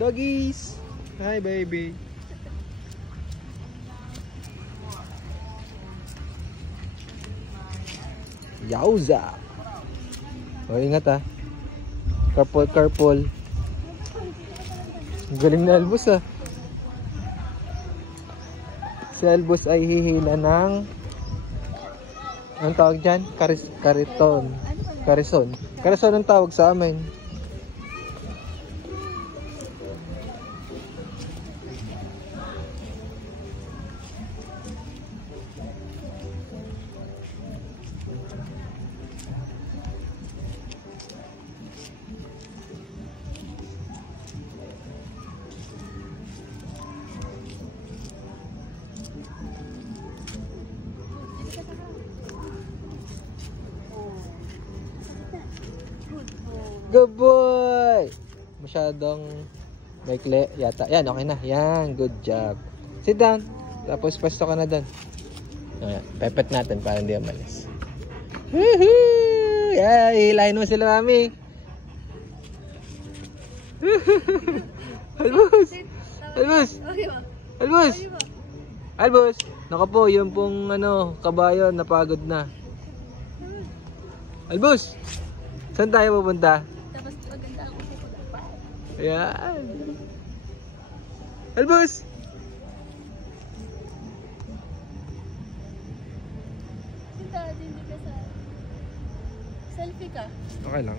Doggies! Hi, baby. Yowza! O, ingat ha. Careful, careful. Galing na Albus ah. Si Albus ay hihila ng anong tawag dyan? Karison. Karison ang tawag sa amin. Good boy! Masyadong maikli yata. Yan, okay na. Yan, good job. Sit down. Tapos pasto ka na doon. Ayan, pepet natin para hindi umalis. Woohoo! Yeah, hilahin mo sila, mami. Albus! Albus! Albus! Albus! Naka po, yung pong kabayo, napagod na. Albus! Saan tayo pupunta? Tapos maganda ako sa kulapa. Ayan. Albus! Hindi ka sa... Selfie ka? Okay lang.